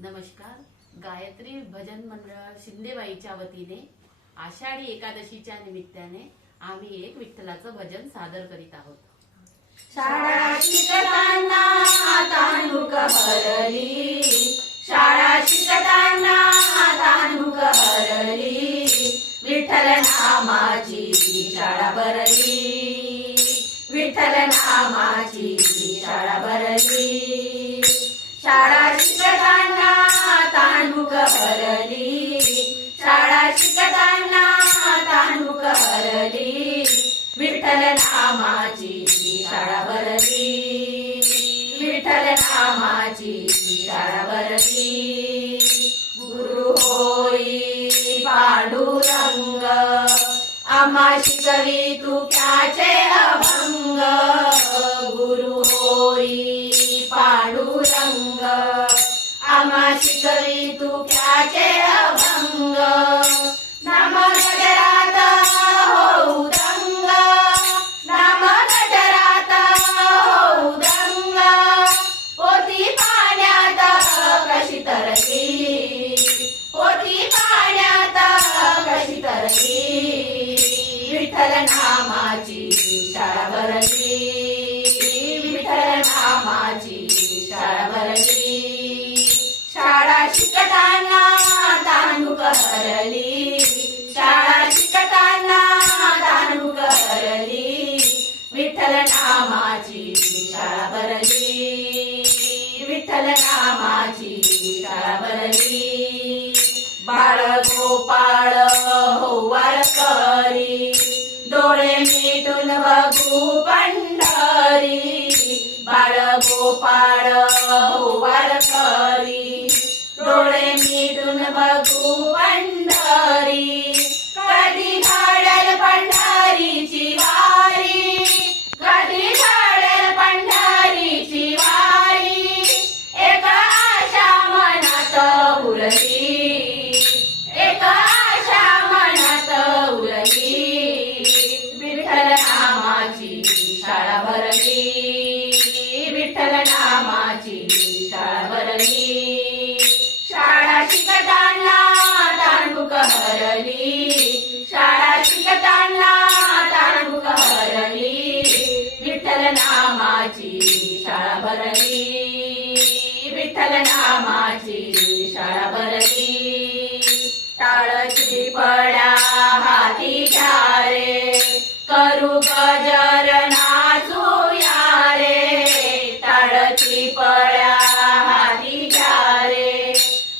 नमस्कार. गायत्री भजन मंडळ शिंदेबाईच्या वतीने आषाढी एकादशीच्या निमित्ताने आम्ही एक विठ्ठलाचं भजन सादर करीत आहोत. शाळा शिकताना तानुक हरली, शाळा शिकताना तानुक हरली, विठ्ठल नामाची शाळा भरली, विठ्ठल नामाची शाळा भरली. शाळा शिकताना तानुक हरली, शाळा शिकताना तानुक हरली, विठ्ठल नामाची शाळा भरली, विठ्ठल नामाची शाळा भरली. गुरु होई पांडुरंग, आम्हा शिकवी तू त्याचे अभंग. गुरु होई पांडुरंग, आम्हा शिकवी तू त्याचे अभंग. नाम गजरात होऊ दंग, नाम गजरात होऊ दंग. पोथी पाण्यात कशी तरली, पोथी पाण्यात कशी तरली, विठ्ठल नामाची शाळा भरली, विठ्ठल नामाची शाळा भरली. शाळा शिकताना तानुक हरली, शाळा शिकताना तानुक हरली, विठ्ठल नामाची शाळा भरली, विठ्ठल नामाची शाळा भरली. बाळ गोपाळ हो वारकरी, डोळे मिटून बघू पंढरी. बाळ गोपाळ हो वारकरी, डोळे मिटून बघू पंढरी. कधी घडेल पंढरीची वारी, कधी घडेल पंढरीची वारी. एक आशा मनात उरली, एक आशा मनात उरली, विठ्ठल नामाची शाळा भरली, विठ्ठल नामाची शाळा भरली. शाळा शिकताना तानुक हरली, शाळा शिकताना तानुक हरली, विठ्ठल नामाची शाळा भरली, विठ्ठल नामाची शाळा भरली. टाळची पड्या हाती घ्या रे, करू गजर नाचूया रे. टाळची पड्या हाती घ्या रे,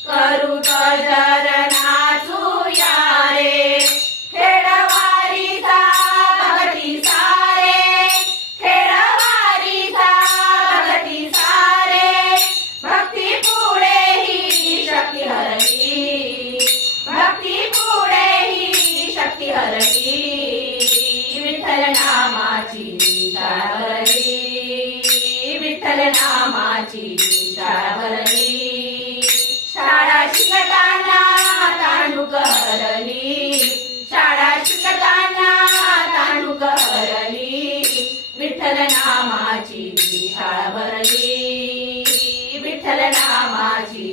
करू गजर नाचूया रे. खेळवारीचा भगती सारे, खेळवारीचा भगती सारे. भक्ती पुढे ही शक्ती हरली, भक्ती पुढे ही शक्ती हरली, विठ्ठल नामाची शाळा भरली, विठ्ठल नामाची शाळा भरली. शाळा शिकताना तानुक हरली, शाळा शिकताना तानुक हरली, विठ्ठल नामाची शाळा भरली, विठ्ठल नामाची